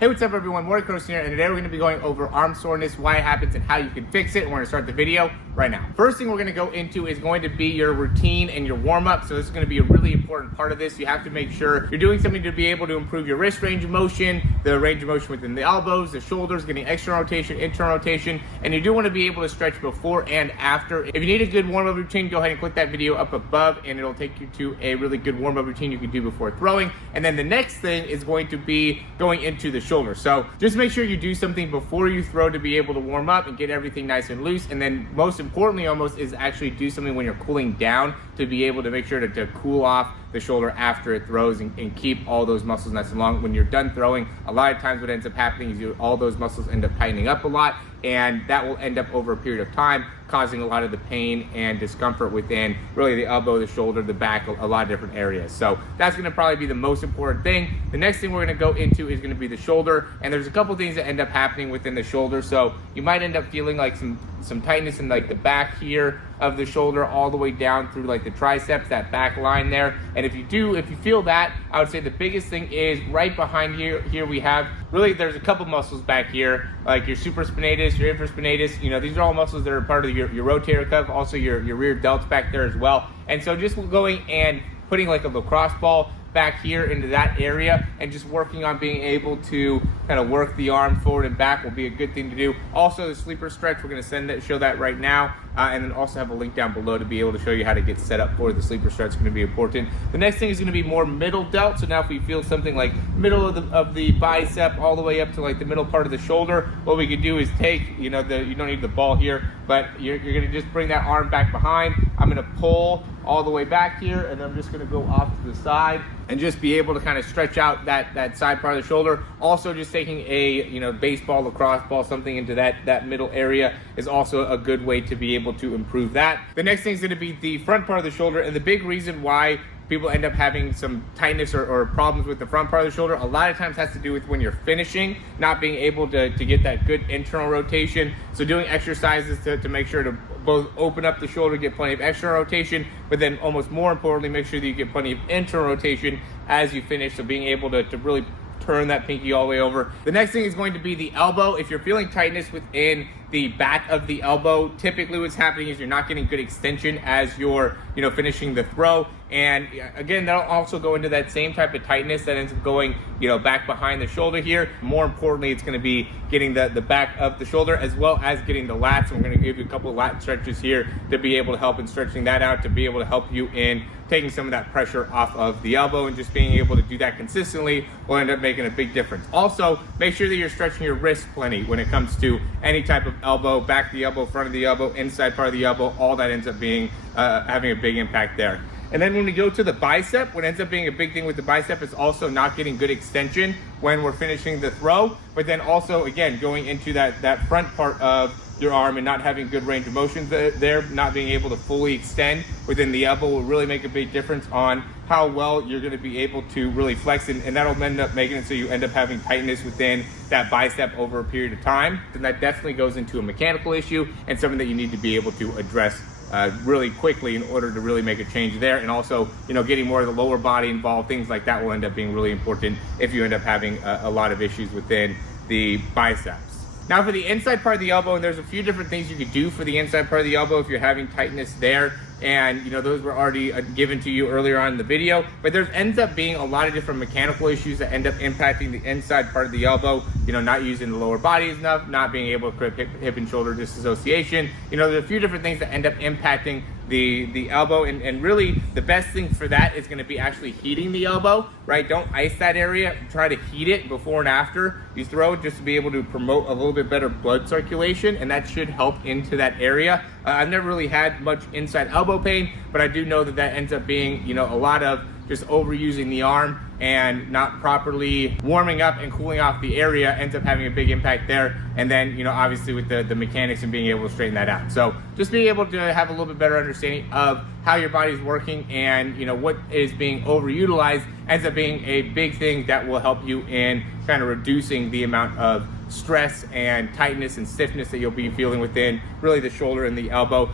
Hey, what's up everyone, Morris here, and today we're going to be going over arm soreness, why it happens, and how you can fix it. And we're going to start the video right now. First thing we're going to go into is going to be your routine and your warm-up. So this is going to be a really important part of this. You have to make sure you're doing something to be able to improve your wrist range of motion, the range of motion within the elbows, the shoulders, getting external rotation, internal rotation, and you do want to be able to stretch before and after. If you need a good warm-up routine, go ahead and click that video up above, and it'll take you to a really good warm-up routine you can do before throwing. And then the next thing is going to be going into the shoulder. So just make sure you do something before you throw to be able to warm up and get everything nice and loose. And then most importantly almost is actually do something when you're cooling down to be able to make sure to cool off the shoulder after it throws and keep all those muscles nice and long. When you're done throwing, a lot of times what ends up happening is all those muscles end up tightening up a lot, and that will end up over a period of time causing a lot of the pain and discomfort within really the elbow, the shoulder, the back, a lot of different areas. So that's going to probably be the most important thing. The next thing we're going to go into is going to be the shoulder, and there's a couple things that end up happening within the shoulder. So you might end up feeling like some tightness in like the back here of the shoulder all the way down through like the triceps, that back line there. And if you feel that, I would say the biggest thing is right behind here we have really, there's a couple muscles back here, like your supraspinatus, your infraspinatus. You know, these are all muscles that are part of your rotator cuff, also your rear delts back there as well. And so just going and putting like a lacrosse ball back here into that area and just working on being able to kind of work the arm forward and back will be a good thing to do. Also the sleeper stretch, we're going to show that right now, and then also have a link down below to be able to show you how to get set up for the sleeper stretch. It's going to be important. The next thing is going to be more middle delt. So now if we feel something like middle of the bicep all the way up to like the middle part of the shoulder, what we could do is take, you don't need the ball here, but you're going to just bring that arm back behind. I'm going to pull all the way back here, and I'm just going to go off to the side and just be able to kind of stretch out that side part of the shoulder. Also just taking a baseball, lacrosse ball, something into that middle area is also a good way to be able to improve that. The next thing is going to be the front part of the shoulder, and the big reason why people end up having some tightness or problems with the front part of the shoulder a lot of times has to do with when you're finishing, not being able to get that good internal rotation. So doing exercises to make sure to both open up the shoulder, get plenty of external rotation, but then almost more importantly, make sure that you get plenty of internal rotation as you finish. So being able to really turn that pinky all the way over. The next thing is going to be the elbow. If you're feeling tightness within the back of the elbow, typically what's happening is you're not getting good extension as you're finishing the throw. And again, that'll also go into that same type of tightness that ends up going back behind the shoulder here. More importantly, it's going to be getting the back of the shoulder as well as getting the lats. And we're going to give you a couple of lat stretches here to be able to help in stretching that out, to be able to help you in taking some of that pressure off of the elbow, and just being able to do that consistently will end up making a big difference. Also, make sure that you're stretching your wrist plenty when it comes to any type of elbow, back of the elbow, front of the elbow, inside part of the elbow. All that ends up being having a big impact there. And then when we go to the bicep, what ends up being a big thing with the bicep is also not getting good extension when we're finishing the throw, but then also, again, going into that front part of your arm and not having good range of motion there, not being able to fully extend within the elbow will really make a big difference on how well you're going to be able to really flex, and that'll end up making it so you end up having tightness within that bicep over a period of time. And that definitely goes into a mechanical issue and something that you need to be able to address really quickly in order to really make a change there. And also, getting more of the lower body involved, things like that will end up being really important if you end up having a lot of issues within the biceps. Now for the inside part of the elbow, and there's a few different things you could do for the inside part of the elbow if you're having tightness there. And those were already given to you earlier on in the video, but there ends up being a lot of different mechanical issues that end up impacting the inside part of the elbow. Not using the lower body enough, not being able to grip hip and shoulder disassociation. There's a few different things that end up impacting the elbow, and really the best thing for that is going to be actually heating the elbow, right? Don't ice that area, try to heat it before and after you throw, just to be able to promote a little bit better blood circulation, and that should help into that area. I've never really had much inside elbow pain, but I do know that ends up being a lot of just overusing the arm and not properly warming up and cooling off the area ends up having a big impact there. And then obviously with the mechanics and being able to straighten that out. So just being able to have a little bit better understanding of how your body's working and what is being overutilized ends up being a big thing that will help you in kind of reducing the amount of stress and tightness and stiffness that you'll be feeling within really the shoulder and the elbow.